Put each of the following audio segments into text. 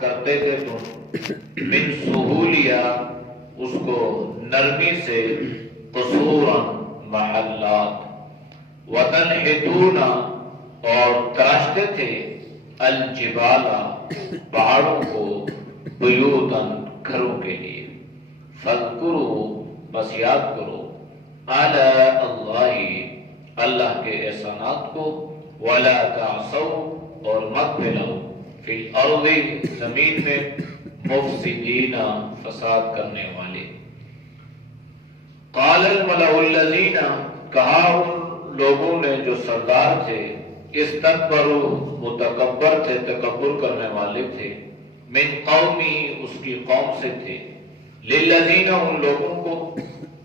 کرتے تھے تم من سہولیا اس کو نرمی سے قصورا محلات وتنحتون اور تراشتے تھے الجبالا پہاڑوں کو بیوتن گھروں کے لیے فاذکروا بس یاد کرو آلاء اللہ اللہ کے احسانات کو ولا تعصوا اور مت پھیلاؤ فی الارض زمین میں مفسدین فساد کرنے والے قال الملأ الذین کہا ان لوگوں نے جو سردار تھے استکبروا متکبر تھے تکبر کرنے والے تھے من قومی اس کی قوم سے تھے للذین ان لوگوں کو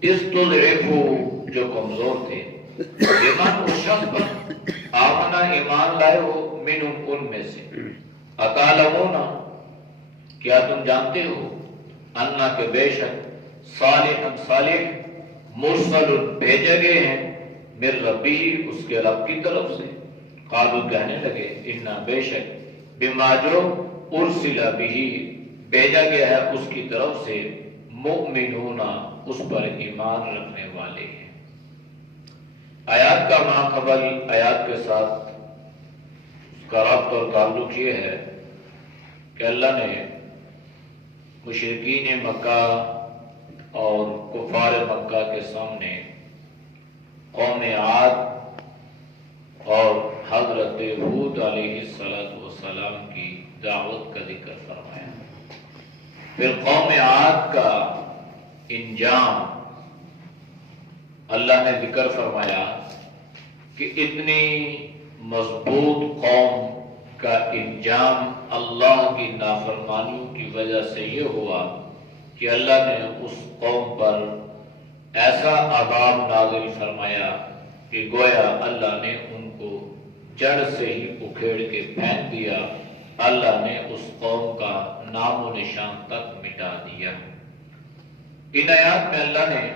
استضعفوا جو کمزور تھے ایمان اس شخص پر آمنا ایمان لائے ہو منہم ان میں سے اتعلمون کیا تم جانتے ہو انا کہ بے شک صالح مرسل بھیجے گئے ہیں من ربی اس کے رب کی طرف سے قالو کہنے لگے انا بے شک بما جو ارسل بھی بھیجا گیا ہے اس کی طرف سے مؤمنون اس پر ایمان رکھنے والے ہیں آیات کا ماقبل آیات کے ساتھ اس کا ربط اور تعلق یہ ہے کہ اللہ نے مشرکین مکہ اور کفار مکہ کے سامنے قوم عاد اور حضرت ہود علیہ السلام کی دعوت کا ذکر فرمایا پھر قوم عاد کا انجام اللہ نے ذکر فرمایا کہ اتنی مضبوط قوم کا انجام اللہ کی نافرمانیوں کی وجہ سے یہ ہوا کہ اللہ نے اس قوم پر ایسا عذاب نازل فرمایا کہ گویا اللہ نے ان کو جڑ سے ہی اکھیڑ کے پھینک دیا اللہ نے اس قوم کا نام و نشان تک مٹا دیا ان آیات میں اللہ نے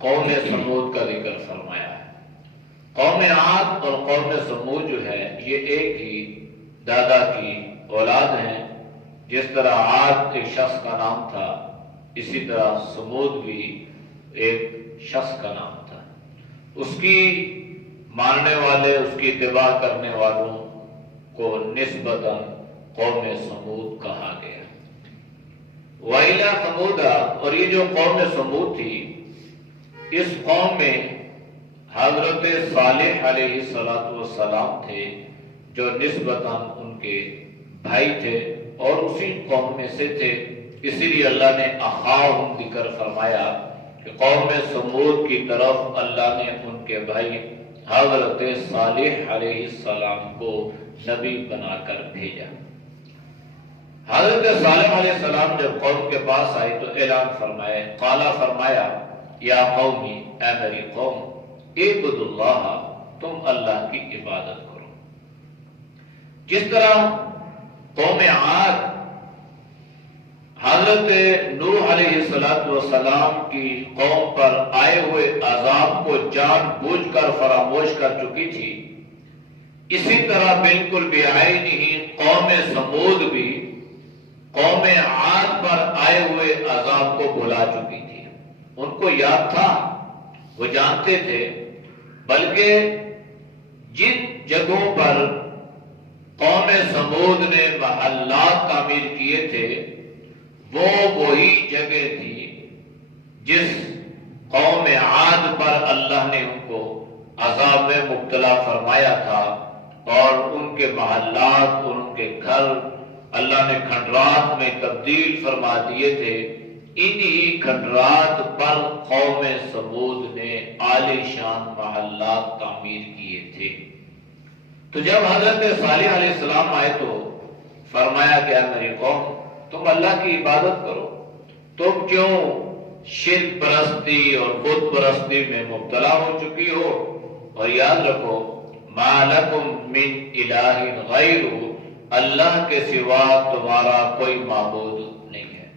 قوم سمود کا ذکر فرمایا ہے قوم عاد اور قوم سمود جو ہے یہ ایک ہی دادا کی اولاد ہیں جس طرح عاد ایک شخص کا نام تھا اسی طرح سمود بھی ایک شخص کا نام تھا اس کی ماننے والے اس کی اتباع کرنے والوں کو نسبتاً قوم سمود کہا گیا وَإِلَىٰ ثَمُودَ اور یہ جو قوم سمود تھی اس قوم میں حضرت صالح علیہ السلام تھے جو نسبتاً ان کے بھائی تھے اور اسی قوم میں سے تھے اسی لیے اللہ نے اخاہم ذکر فرمایا کہ قوم سمود کی طرف اللہ نے ان کے بھائی حضرت صالح علیہ السلام کو نبی بنا کر بھیجا حضرت صالح علیہ السلام جب قوم کے پاس آئے تو اعلان فرمایا قالا فرمایا یا قومی اے میری قوم اعبد اللہ تم اللہ کی عبادت کرو جس طرح قوم عاد حضرت نوح علیہ السلام کی قوم پر آئے ہوئے عذاب کو جان بوجھ کر فراموش کر چکی تھی اسی طرح بالکل بے عین ہی قوم سمود بھی قوم عاد پر آئے ہوئے عذاب کو بھلا چکی تھی ان کو یاد تھا وہ جانتے تھے بلکہ جن جگہوں پر قوم سمود نے محلات تعمیر کیے تھے وہ وہی جگہ تھی جس قوم عاد پر اللہ نے ان کو عذاب میں مبتلا فرمایا تھا اور ان کے محلات اور ان کے گھر اللہ نے کھنڈرات میں تبدیل فرما دیے تھے انہی کھنڈرات پر قوم سمود نے عالی شان محلات تعمیر کیے تھے تو جب حضرت صالح علیہ السلام آئے تو فرمایا کہ اے میری قوم تم اللہ کی عبادت کرو تم کیوں شرک پرستی اور بت پرستی میں مبتلا ہو چکی ہو اور یاد رکھو ما لکم من الہ غیر اللہ کے سوا تمہارا کوئی معبود نہیں ہے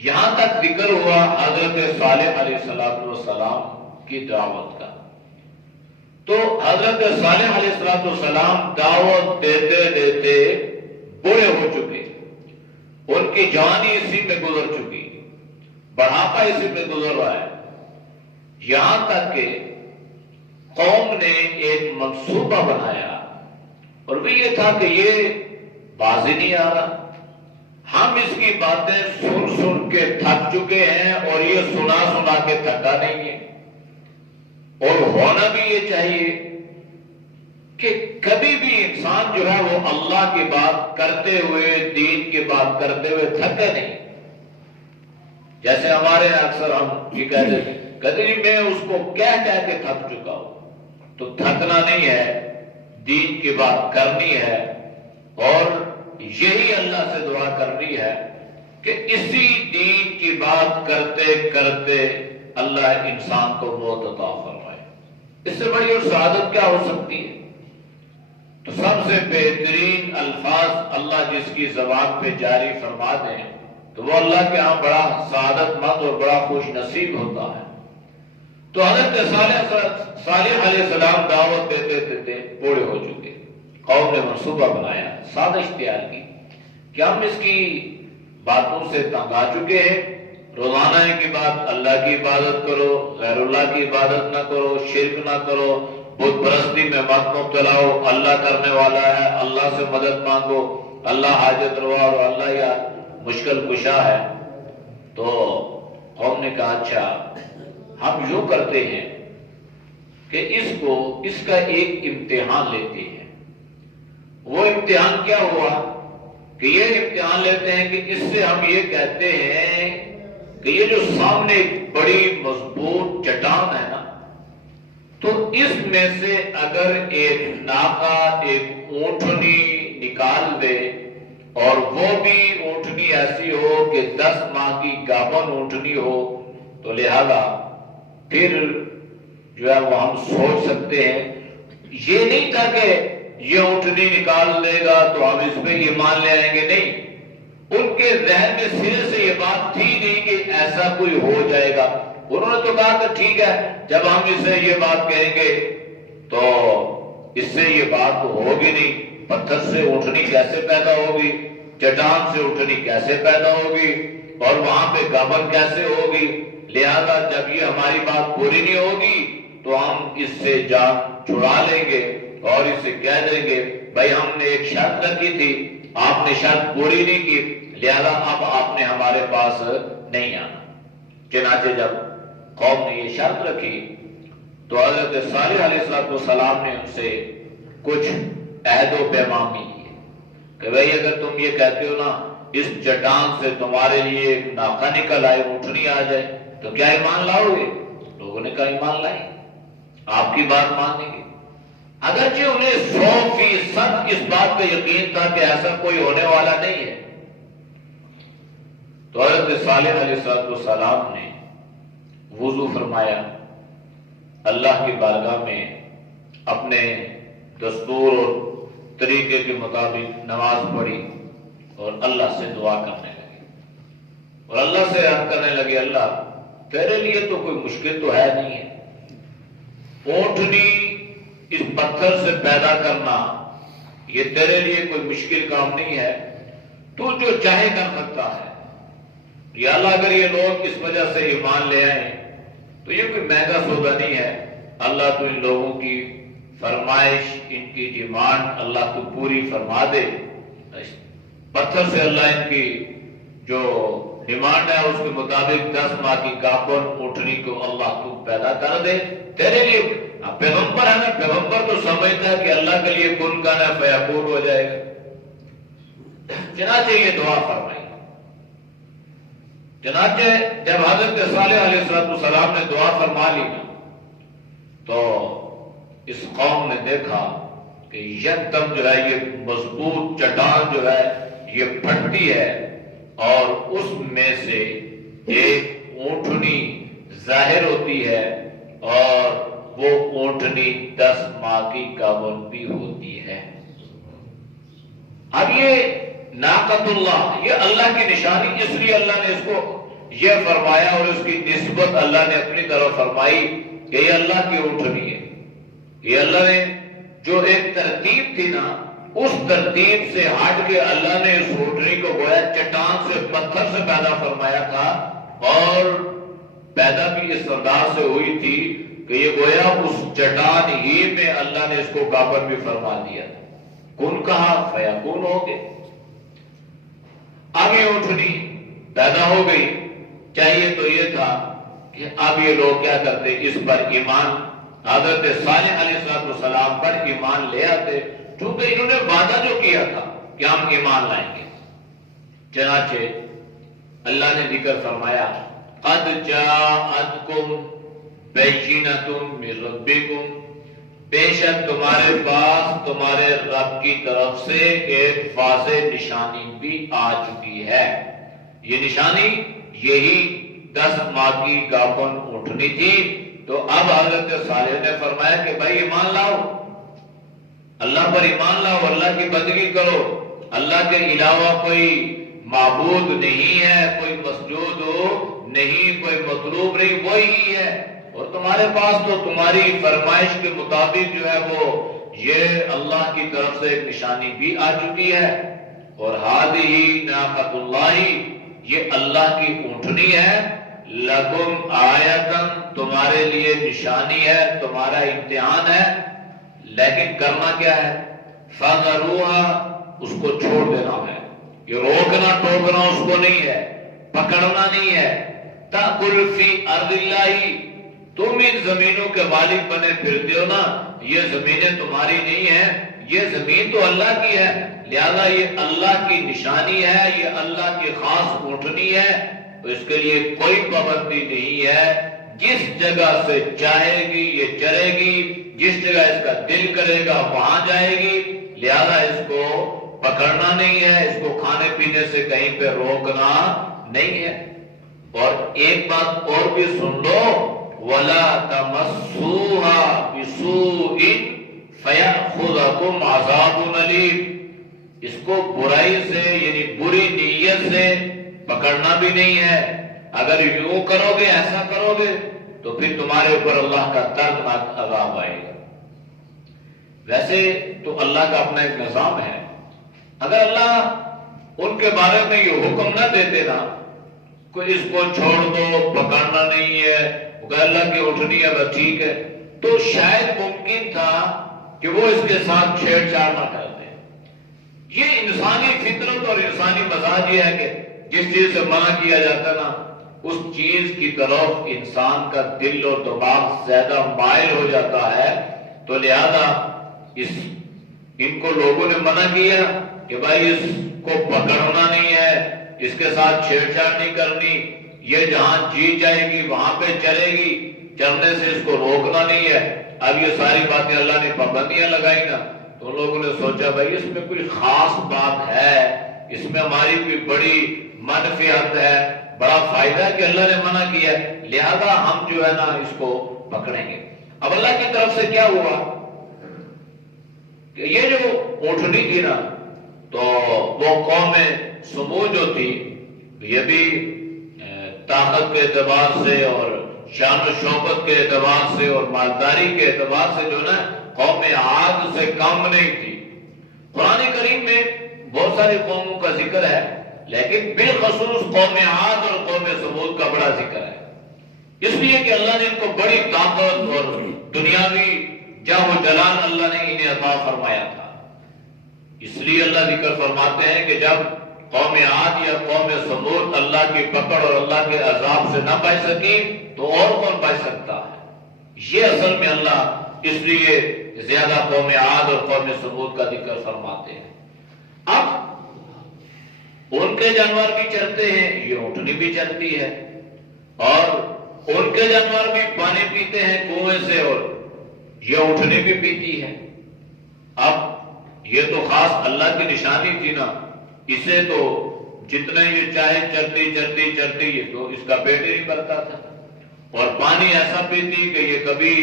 یہاں تک ذکر ہوا حضرت صالح علیہ السلام کی دعوت کا تو حضرت صالح علیہ السلام دعوت دیتے دیتے بوڑھے ہو چکے، ان کی جوانی اسی میں گزر چکی، بڑھاپا اسی میں گزر رہا ہے، یہاں تک کہ قوم نے ایک منصوبہ بنایا اور وہ یہ تھا کہ یہ بازی نہیں آ رہا، ہم اس کی باتیں سن سن کے تھک چکے ہیں اور یہ سنا سنا کے تھکا نہیں ہے، اور ہونا بھی یہ چاہیے کہ کبھی بھی انسان جو ہے وہ اللہ کی بات کرتے ہوئے، دین کی بات کرتے ہوئے تھکے نہیں۔ جیسے ہمارے اکثر ہم یہ کہتے ہیں کبھی میں اس کو کہہ کے تھک چکا ہوں، تو تھکنا نہیں ہے، دین کی بات کرنی ہے، اور یہی اللہ سے دعا کرنی ہے کہ اسی دین کی بات کرتے کرتے اللہ انسان کو موت عطا فرمائے۔ اس سے بڑی اور سعادت کیا ہو سکتی ہے؟ تو سب سے بہترین الفاظ اللہ جس کی زبان پہ جاری فرما دیں تو وہ اللہ کے ہاں بڑا سعادت مند اور بڑا خوش نصیب ہوتا ہے۔ تو حضرت صالح علیہ السلام دعوت دیتے دیتے بوڑھے ہو چکے، قوم نے منصوبہ بنایا، سازش تیار کی کہ ہم اس کی باتوں سے تنگ آ چکے ہیں، روزانہ کی بات اللہ کی عبادت کرو، غیر اللہ کی عبادت نہ کرو، شرک نہ کرو، بت پرستی میں مت مبتلا ہو، اللہ کرنے والا ہے، اللہ سے مدد مانگو، اللہ حاجت روا اور اللہ یا مشکل کشا ہے۔ تو قوم نے کہا اچھا ہم یوں کرتے ہیں کہ اس کا ایک امتحان لیتے ہیں۔ وہ امتحان کیا ہوا کہ یہ امتحان لیتے ہیں کہ اس سے ہم یہ کہتے ہیں کہ یہ جو سامنے ایک بڑی مضبوط چٹان ہے نا، تو اس میں سے اگر ایک ناکا، ایک اونٹنی نکال دے، اور وہ بھی اونٹنی ایسی ہو کہ 10 ماہ کی گابن اونٹنی ہو، تو لہذا پھر جو ہے وہ ہم سوچ سکتے ہیں۔ یہ نہیں تھا کہ یہ اونٹنی نکال دے گا تو ہم اس پہ ایمان لے آئیں گے، نہیں، ان کے ذہن میں سرے سے یہ بات تھی نہیں کہ ایسا کوئی ہو جائے گا۔ انہوں نے تو کہا کہ ٹھیک ہے، جب ہم اس سے یہ بات کہیں گے تو اس سے یہ بات تو ہوگی نہیں، پتھر سے اونٹنی کیسے پیدا ہوگی، چٹان سے اونٹنی کیسے پیدا ہوگی، اور وہاں پہ گابن کیسے ہوگی، لہذا جب یہ ہماری بات پوری نہیں ہوگی تو ہم اس سے جان چھڑا لیں گے اور اس سے کہہ دیں گے بھائی ہم نے ایک شرط رکھی تھی، آپ نے شرط پوری نہیں کی، لہذا اب آپ نے ہمارے پاس نہیں آنا۔ چنانچہ جب قوم نے یہ شرط رکھی تو حضرت صالح علیہ السلام نے ان سے کچھ عہد و پیمان لیے کہ بھائی اگر تم یہ کہتے ہو نا اس چٹان سے تمہارے لیے ایک ناکا نکل آئے، اونٹنی آ جائے، تو کیا ایمان لاؤ گے؟ لوگوں نے کہا ایمان لائیں، آپ کی بات مانیں گے۔ اگرچہ انہیں 100% اس بات پہ یقین تھا کہ ایسا کوئی ہونے والا نہیں ہے، تو حضرت صالح علیہ السلام نے وضو فرمایا، اللہ کی بارگاہ میں اپنے دستور اور طریقے کے مطابق نماز پڑھی اور اللہ سے دعا کرنے لگے، اور اللہ سے عرض کرنے لگے اللہ تیرے لیے تو کوئی مشکل تو ہے نہیں ہے، اونٹنی اس پتھر سے پیدا کرنا یہ تیرے لیے کوئی مشکل کام نہیں ہے، تو جو چاہے کر سکتا ہے، یا اللہ اگر یہ لوگ اس وجہ سے ایمان لے آئیں تو یہ کوئی مہنگا سودا نہیں ہے، اللہ تو ان لوگوں کی فرمائش، ان کی ڈیمانڈ اللہ تو پوری فرما دے، پتھر سے اللہ ان کی جو ڈیمانڈ ہے اس کے مطابق 10 ماہ کی گابن اونٹنی کو اللہ تو پیدا کر دے تیرے لیے۔ پیغمبر ہے نا، پیغمبر تو سمجھتا ہے کہ اللہ کے لیے کن کن ہے فیکون ہو جائے گا۔ چنانچہ یہ دعا فرمائی، چنانچہ جب حضرت صالح علیہ السلام نے دعا فرما لی تو اس قوم نے دیکھا کہ یکدم جو ہے یہ مضبوط چٹان جو ہے یہ پھٹتی ہے اور اس میں سے ایک اونٹنی ظاہر ہوتی ہے، اور وہ اونٹنی 10 ماہ کی گابن بھی ہوتی ہے۔ اب یہ ناقۃ اللہ، یہ اللہ کی نشانی، اس لیے اللہ نے اس کو یہ فرمایا اور اس کی نسبت اللہ نے اپنی طرف فرمائی کہ یہ اللہ کی اونٹنی ہے۔ یہ اللہ نے جو ایک ترتیب تھی نا اس ترتیب سے ہٹ کے اللہ نے اس اونٹنی کو گویا چٹان سے پتھر سے پیدا فرمایا تھا، اور پیدا بھی اس انداز سے ہوئی تھی کہ یہ گویا اس چٹان ہی میں اللہ نے اس کو گابر بھی فرما دیا تھا۔ کن کہا فیکون ہو گئے۔ اب یہ اونٹنی پیدا ہو گئی، چاہیے تو یہ تھا کہ اب یہ لوگ کیا کرتے، اس پر ایمان حضرت صالح علیہ السلام پر ایمان لے آتے، چونکہ انہوں نے وعدہ جو کیا تھا کہ ہم ایمان لائیں گے۔ چنانچہ اللہ نے ذکر فرمایا قد جاءتکم بینۃ من ربکم، بے شک تمہارے پاس تمہارے رب کی طرف سے ایک واضح نشانی بھی آ چکی ہے۔ یہ نشانی یہی 10 ماہ کی گابن اونٹنی تھی۔ تو اب حضرت صالح نے فرمایا کہ بھائی ایمان لاؤ، اللہ پر ایمان لاؤ، اللہ کی بندگی کرو، اللہ کے علاوہ کوئی معبود نہیں ہے، کوئی مسجود نہیں، کوئی مطلوب نہیں، وہی ہے، اور تمہارے پاس تو تمہاری فرمائش کے مطابق جو ہے وہ یہ اللہ کی طرف سے ایک نشانی بھی آ چکی ہے، اور ہذہ ناقۃ اللہ، یہ اللہ کی اونٹنی ہے، لکم آیتن، تمہارے لیے نشانی ہے، تمہارا امتحان ہے، لیکن کرنا کیا ہے، فَذَرُوهَا، اس کو چھوڑ دینا ہے، یہ روکنا ٹوکنا اس کو نہیں ہے، پکڑنا نہیں ہے، تَأْكُلْ فِي أَرْضِ اللَّهِ، تم ان زمینوں کے مالک بنے پھرتے ہو نا، یہ زمینیں تمہاری نہیں ہیں، یہ زمین تو اللہ کی ہے، لہذا یہ اللہ کی نشانی ہے، یہ اللہ کی خاص اونٹنی ہے، تو اس کے لیے کوئی پابندی نہیں ہے، جس جگہ سے چاہے گی یہ چرے گی، جس جگہ اس کا دل کرے گا وہاں جائے گی، لہذا اس کو پکڑنا نہیں ہے، اس کو کھانے پینے سے کہیں پہ روکنا نہیں ہے۔ اور ایک بات اور بھی سن لو، وَلَا تَمَسُّوهَا بِسُوءٍ فَيَأْخُذَكُمْ عَذَابٌ أَلِيمٌ، اس کو برائی سے یعنی بری نیت سے پکڑنا بھی نہیں ہے، اگر یوں کرو گے، ایسا کرو گے تو پھر تمہارے اوپر اللہ کا دردناک عذاب آئے گا۔ ویسے تو اللہ کا اپنا ایک نظام ہے، اگر اللہ ان کے بارے میں یہ حکم نہ دیتے نا کوئی اس کو چھوڑ دو، پکڑنا نہیں ہے، کہ اللہ کی اٹھنی ہے بس ٹھیک ہے، تو شاید ممکن تھا کہ وہ اس کے ساتھ چھیڑ چھاڑ نہ کرتے۔ یہ انسانی فطرت اور انسانی مزاج یہ ہے کہ جس چیز سے منع کیا جاتا نا اس چیز کی طرف انسان کا دل اور دماغ زیادہ مائل ہو جاتا ہے، تو لہذا ان کو لوگوں نے منع کیا کہ بھائی اس کو پکڑنا نہیں ہے، اس کے ساتھ چھیڑ چھاڑ نہیں کرنی، یہ جہاں جی جائے گی وہاں پہ چلے گی، چلنے سے اس کو روکنا نہیں ہے۔ اب یہ ساری باتیں اللہ نے پابندیاں لگائی نا، تو لوگوں نے سوچا بھائی اس میں کوئی خاص بات ہے، اس میں ہماری کوئی بڑی منفعت ہے، بڑا فائدہ ہے کہ اللہ نے منع کیا ہے، لہذا ہم جو ہے نا اس کو پکڑیں گے۔ اب اللہ کی طرف سے کیا ہوا کہ یہ جو اونٹنی تھی نا، تو وہ قوم سمود جو تھی، یہ بھی طاقت کے اعتبار سے اور شان و شوکت کے اعتبار سے اور مالداری کے اعتبار سے جو نا قوم عاد سے کم نہیں تھی۔ قرآن کریم میں بہت ساری قوموں کا ذکر ہے، لیکن بالخصوص قوم عاد اور قوم سمود کا بڑا ذکر ہے، اس لیے کہ اللہ نے ان کو بڑی طاقت اور دنیاوی جاہ و جلال اللہ نے انہیں عطا فرمایا تھا۔ اس لیے اللہ ذکر فرماتے ہیں کہ جب قوم عاد یا قوم سمود اللہ کی پکڑ اور اللہ کے عذاب سے نہ بچ سکی تو اور کون بچ سکتا ہے؟ یہ اصل میں اللہ اس لیے زیادہ قوم عاد اور قوم سمود کا ذکر فرماتے ہیں۔ اب ان کے جانور بھی چرتے ہیں، یہ اونٹنی بھی چرتی ہے، اور ان کے جانور بھی پانی پیتے ہیں کنویں سے، اور یہ اونٹنی بھی پیتی ہے۔ اب یہ تو خاص اللہ کی نشانی تھی نا، اسے تو جتنے یہ چاہے چرتی چرتی چرتی، یہ تو اس کا پیٹ ہی نہیں بھرتا تھا، اور پانی ایسا پیتی کہ یہ کبھی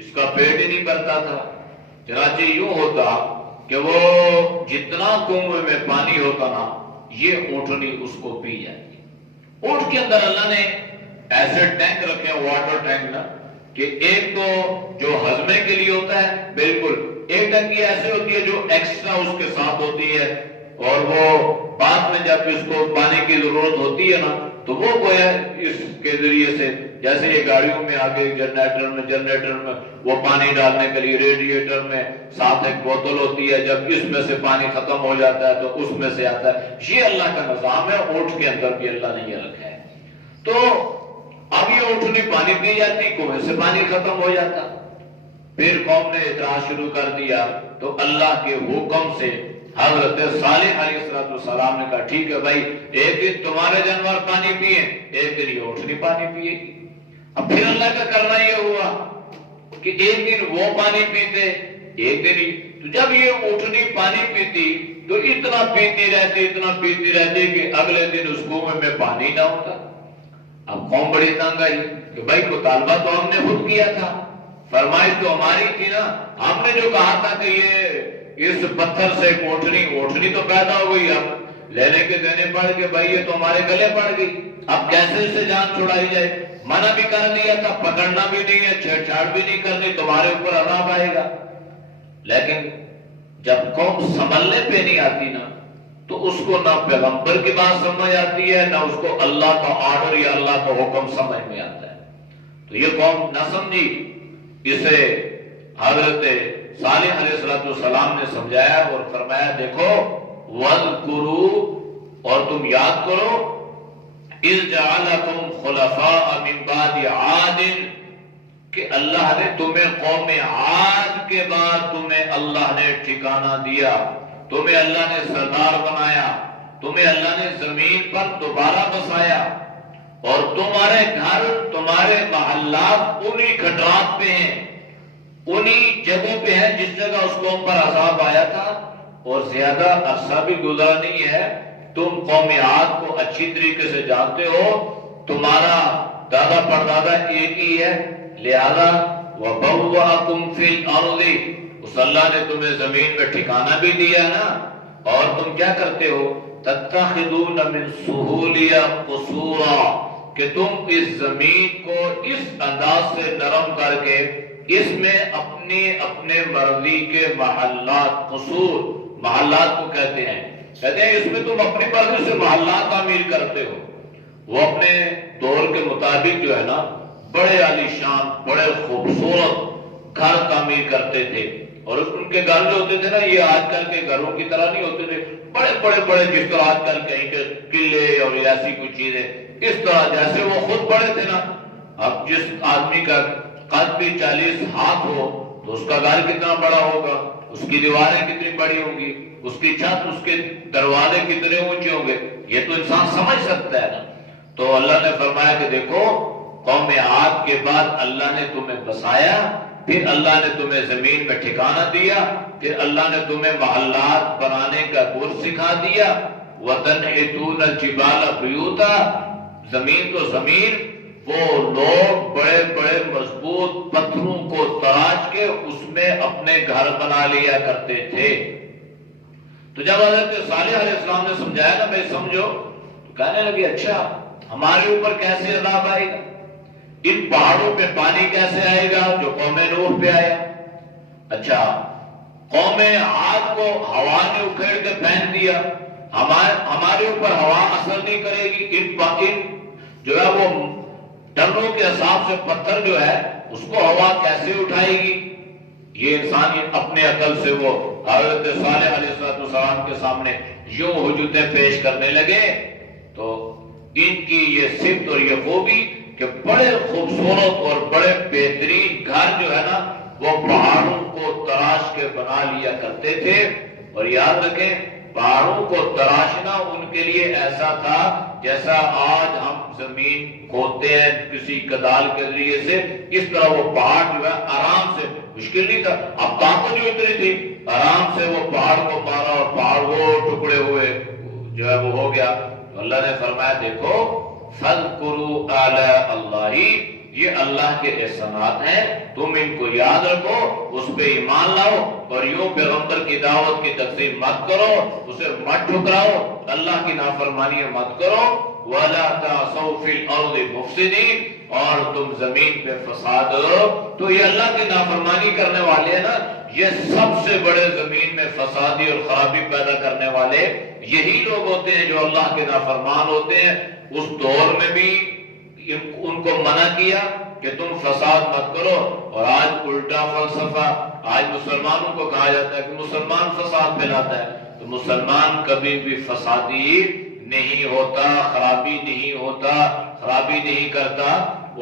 اس کا پیٹ ہی نہیں بھرتا تھا۔ چنانچہ یوں ہوتا کہ وہ جتنا کنویں میں پانی ہوتا نا یہ اونٹنی اس کو پی جاتی۔ اونٹ کے اندر اللہ نے ایسے ٹینک رکھے ہیں، واٹر ٹینک نا، کہ ایک تو جو ہضمے کے لیے ہوتا ہے بالکل ایک ٹنکی ایسی ہوتی ہے جو ایکسٹرا اس کے ساتھ ہوتی ہے، اور وہ بعد میں جب اس کو پانی کی ضرورت ہوتی ہے نا تو وہ گویا اس کے ذریعے سے، جیسے یہ گاڑیوں میں آگے جنریٹر میں وہ پانی ڈالنے کے لیے ریڈیٹر میں ساتھ ایک بوتل ہوتی ہے، جب اس میں سے پانی ختم ہو جاتا ہے تو اس میں سے آتا ہے۔ یہ اللہ کا نظام ہے، اونٹ کے اندر بھی اللہ نے یہ رکھا ہے۔ تو اب یہ اونٹنی پانی پی جاتی، کنویں سے پانی ختم ہو جاتا۔ پھر قوم نے اعتراض شروع کر دیا، تو اللہ کے حکم سے حضرت صالح علیہ السلام نے کہا ٹھیک ہے بھائی، ایک دن تمہارے جانور پانی پیئے، ایک دن یہ اونٹنی پانی پیے گی۔ اب پھر اللہ کا کرنا یہ ہوا کہ ایک دن وہ پانی پیتے، ایک دن ہی، تو جب یہ اونٹنی پانی پیتی تو اتنا پیتی رہتی کہ اگلے دن اس کنویں میں پانی نہ ہوتا۔ اب قوم بڑی تنگ آئی کہ بھائی مطالبہ تو ہم نے خود کیا تھا، فرمائش تو ہماری تھی نا، ہم نے جو کہا تھا کہ یہ اس پتھر سے اونٹنی تو پیدا ہو گئی، اب لینے کے دینے پڑ گئے بھائی، یہ تو ہمارے گلے پڑ گئی، اب کیسے اس سے جان چھڑائی جائے؟ منع بھی کر دیا تھا، پکڑنا بھی نہیں ہے، چھیڑ چھاڑ بھی نہیں کرنی، تمہارے اوپر عذاب آئے گا۔ لیکن جب قوم سنبھلنے پہ نہیں آتی نا تو اس کو نہ پیغمبر کی بات سمجھ آتی ہے، نہ اس کو اللہ کا آرڈر یا اللہ کا حکم سمجھ میں آتا ہے۔ تو یہ قوم نہ سمجھی، اسے حضرت صالح علیہ السلام نے سمجھایا اور فرمایا دیکھو وَاذْكُرُوا، اور تم یاد کرو، اِذْ جَعَلَكُمْ خُلَفَاءَ مِنْ بَعْدِ عَادٍ، کہ اللہ نے تمہیں قوم عاد کے بعد تمہیں اللہ نے ٹھکانہ دیا، تمہیں اللہ نے سردار بنایا، تمہیں اللہ نے زمین پر دوبارہ بسایا، اور تمہارے گھر تمہارے محلات انہی کھنڈرات پہ ہیں، انہی جگہوں پہ ہیں جس جگہ اس قوم پر عذاب آیا تھا، اور زیادہ عرصہ بھی گزرا نہیں ہے، تم قوم عاد کو اچھی طریقے سے جانتے ہو، تمہارا دادا پردادا ایک ہی ہے، لہذا وَبَوَّأَكُمْ فِي الْأَرْضِ، اس اللہ نے تمہیں زمین میں ٹھکانہ بھی دیا نا، اور تم کیا کرتے ہو تَتَّخِذُونَ مِن سُهُولِيَ قُصُورًا، کہ تم اس زمین کو اس انداز سے نرم کر کے اس میں اپنے مرضی کے محلات، قصور محلات کو کہتے ہیں اس میں تم اپنی مرضی سے محلات تعمیر کرتے ہو۔ وہ اپنے دور کے مطابق جو ہے نا بڑے عالی شان، بڑے خوبصورت گھر تعمیر کرتے تھے، اور ان کے گھر جو ہوتے تھے نا یہ آج کل کے گھروں کی طرح نہیں ہوتے تھے، بڑے جس طرح آج کل کہیں کے قلعے اور ایسی کچھ چیزیں، اس طرح جیسے وہ خود بڑے تھے نا۔ اب جس آدمی کا قد بھی 40 ہاتھ ہو تو اس کا گھر کتنا بڑا ہوگا، اس کی دیواریں کتنی بڑی ہوں گی، اس کی چھت، اس کے دروازے کتنے اونچے ہوں گے، یہ تو انسان سمجھ سکتا ہے نا۔ تو اللہ نے فرمایا کہ دیکھو قوم عاد کے بعد اللہ نے تمہیں بسایا، پھر اللہ نے تمہیں زمین میں ٹھکانہ دیا، پھر اللہ نے تمہیں محلات بنانے کا گر سکھا دیا، وَتَنْحِتُونَ الْجِبَالَ بُيُوتًا، زمین تو زمین، وہ لوگ بڑے مضبوط پتھروں کو تراش کے اس میں اپنے گھر بنا لیا کرتے تھے۔ تو جب حضرت صالح علیہ السلام نے سمجھایا نا بھائی سمجھو، تو کہنے لگے اچھا ہمارے اوپر کیسے عذاب آئے گا، ان پہاڑوں پہ پانی کیسے آئے گا جو قوم نوح پہ آیا؟ اچھا قوم عاد کو ہوا نے اکھیڑ کے پھینک دیا، ہمارے اوپر ہوا اثر نہیں کرے گی، ان جو ہے وہ ٹنوں کے حساب سے پتھر جو ہے اس کو ہوا کیسے اٹھائے گی؟ یہ انسان اپنے عقل سے وہ حضرت صالح علیہ السلام کے سامنے یوں حجتیں پیش کرنے لگے۔ تو ان کی یہ صفت اور یہ خوبی کہ بڑے خوبصورت اور بڑے بہترین گھر جو ہے نا وہ پہاڑوں کو تراش کے بنا لیا کرتے تھے۔ اور یاد رکھیں پہاڑوں کو تراشنا ان کے لیے ایسا تھا جیسا آج ہم زمین کھودتے ہیں کسی کدال کے ذریعے سے، اس طرح وہ پہاڑ جو ہے آرام سے، مشکل نہیں تھا، اب طاقت جو اتنی تھی، آرام سے وہ پہاڑ کو مارا اور پہاڑ وہ ٹکڑے ہوئے جو ہے وہ ہو گیا۔ تو اللہ نے فرمایا دیکھو فَاذْكُرُوا آلَاءَ اللَّهِ، یہ اللہ کے احسانات ہیں، تم ان کو یاد رکھو، اس پہ ایمان لاؤ، اور یوں پیغمبر کی دعوت کی تقسیم مت کرو، اسے مت ٹھکراؤ، اللہ کی نافرمانی مت کرو، وَلَا تَعْصَوْا فِي الْأَرْضِ مُفْسِدِينَ، اور تم زمین پہ فساد، تو یہ اللہ کی نافرمانی کرنے والے ہیں نا، یہ سب سے بڑے زمین میں فسادی اور خرابی پیدا کرنے والے یہی لوگ ہوتے ہیں جو اللہ کے نافرمان ہوتے ہیں۔ اس دور میں بھی ان کو منع کیا کہ تم فساد مت کرو، اور آج الٹا فلسفہ، آج مسلمانوں کو کہا جاتا ہے کہ مسلمان فساد پھیلاتا ہے۔ تو مسلمان کبھی بھی فسادی نہیں ہوتا، خرابی نہیں ہوتا، خرابی نہیں کرتا،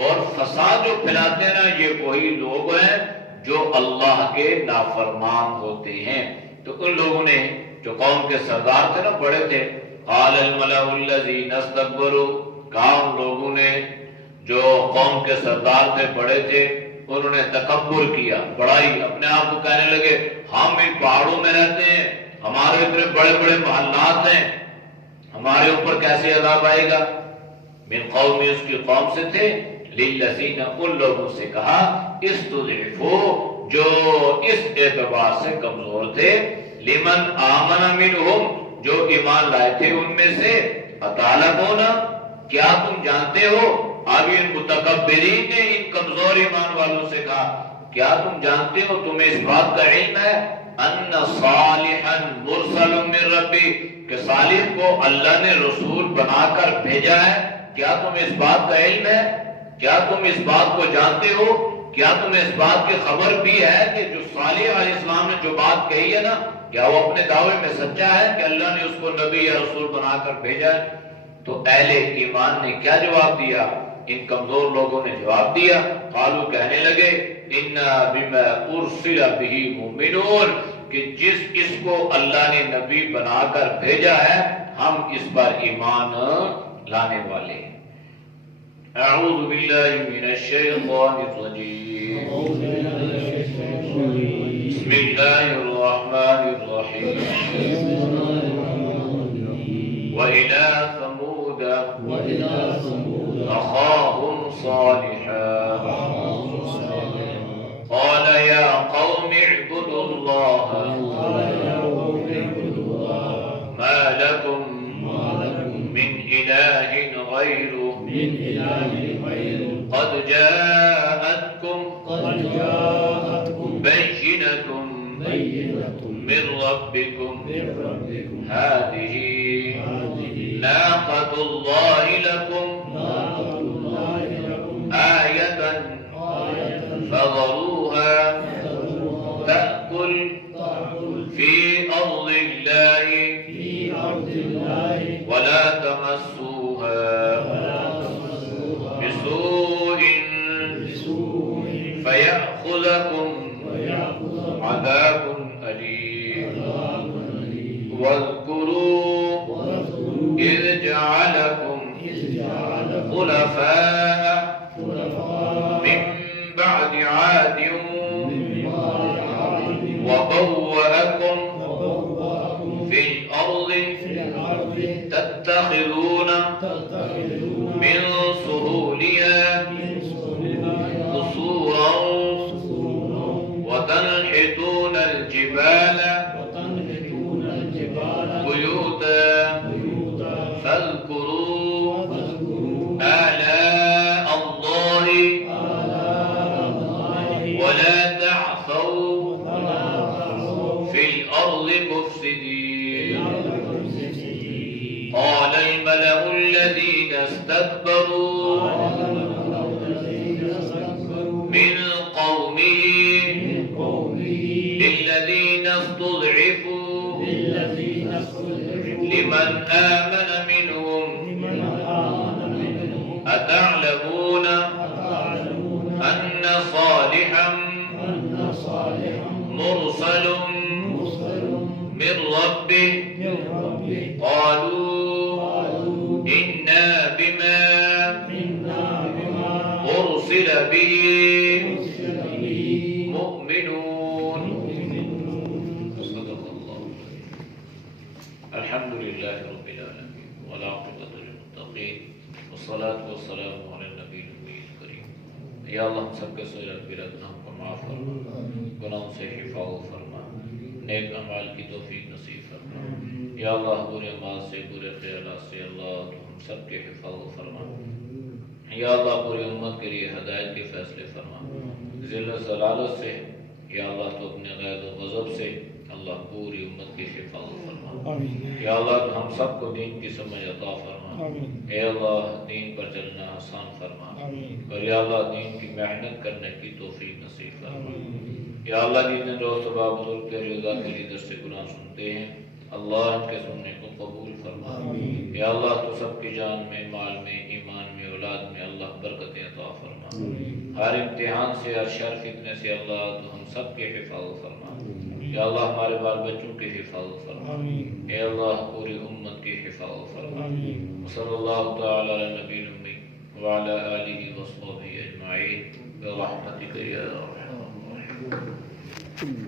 اور فساد جو پھیلاتے ہیں نا یہ وہی لوگ ہیں جو اللہ کے نافرمان ہوتے ہیں۔ تو ان لوگوں نے جو قوم کے سردار تھے نا، بڑے تھے، قال الملأ الذین استکبروا، کہا ان لوگوں نے جو قوم کے سردار تھے، بڑے تھے، انہوں نے تکبر کیا، بڑائی، اپنے آپ کو کہنے لگے ہم ان پہاڑوں میں رہتے ہیں، ہمارے اتنے بڑے بڑے محلات ہیں، ہمارے اوپر کیسے عذاب آئے گا؟ من قومی، اس کی قوم سے تھے، للذین، ان لوگوں سے کہا، استضعفوا، جو اس اعتبار سے کمزور تھے، لمن آمن منہم، جو ایمان لائے تھے ان میں سے، اتعلمون، کیا تم جانتے ہو؟ اب ان متکبرین نے ان کمزور ایمان والوں سے کہا کیا تم جانتے ہو، تمہیں اس بات کا علم ہے، ان صالحا مرسل من ربی، کہ صالح کو اللہ نے رسول بنا کر بھیجا ہے؟ کیا تمہیں اس بات کا علم ہے؟ کیا تم اس بات کو جانتے ہو؟ کیا تمہیں اس بات کی خبر بھی ہے کہ جو صالح علیہ السلام نے جو بات کہی ہے نا، کیا وہ اپنے دعوے میں سچا ہے کہ اللہ نے اس کو نبی یا رسول بنا کر بھیجا ہے؟ تو اہل ایمان نے کیا جواب دیا؟ ان کمزور لوگوں نے جواب دیا، قالو، کہنے لگے، انا بما ارسل بہ مؤمنون، کہ اس کو اللہ نے نبی بنا کر بھیجا ہے ہم اس پر ایمان لانے والے ہیں۔ اعوذ باللہ من الشیطان الرجیم، بسم اللہ الرحمن الرحیم، وإلى ثمود أخاهم صالحا قال يا قوم اعبدوا الله ما لكم من إله غيره قد جاءتكم بينة من ربكم هذه ناقة الله لكم آية فذروها تأكل في أرض الله ولا تمسوها بسوء فيأخذكم عذاب أليم واذكروا إذ جعلكم خلفاء من بعد عاد وبوأكم في الأرض تتخذون من سهولها قصورا وتنحتون الجبال بيوتا فاذكروا آلاء الله ولا تعثوا في الأرض مفسدين قال الملأ الذين استكبروا من قومه للذين استضعفوا لمن آمن منهم أتعلمون أن صالحا مرسل من ربه قالوا إنا بما أرسل به مؤمنون صدق الله الحمد لله رب العالمين والعاقبة للمتقين والصلاة والسلام على النبي الكريم۔ یا اللہ ہم سب کے صغیرات کبیرات گناہوں کو معاف فرما، گناہوں سے حفاظت فرما، نیک اعمال کی توفیق نصیب فرما۔ یا اللہ برے اعمال سے، برے خیالات سے اللہ تو ہم سب کے حفاظت فرما۔ یا اللہ پوری امت کے لیے ہدایت کے فیصلے فرما، ذلت ضلالت سے یا اللہ تو اپنے غیظ و غضب سے اللہ پوری امت کی حفاظت فرما۔ آمین۔ یا اللہ تو ہم سب کو دین کی سمجھ عطا فرما۔ آمین۔ اے اللہ دین پر چلنا آسان فرما، آمین۔ اور یا اللہ دین کی محنت کرنے کی توفیق نصیب فرما۔ آمین۔ یا اللہ جتنے روز صبح بزرگ کے رضا کے لیے درس قرآن سنتے ہیں اللہ ان کے سننے کو قبول فرما۔ آمین۔ یا اللہ تو سب کی جان میں، مال میں، ایمان میں، اولاد میں اللہ برکتیں عطا فرما۔ آمین۔ ہر امتحان سے، ہر شر فتنے سے اللہ تو ہم سب کی حفاظت فرما۔ یا اللہ ہمارے بال بچوں کی حفاظت فرما۔ آمین۔ اے اللہ پوری امت کی حفاظت فرما۔ آمین۔ صلی اللہ تعالی علی نبی الامی وعلی آلہ وصحبہ اجمعین برحمتک یا ارحم الراحمین۔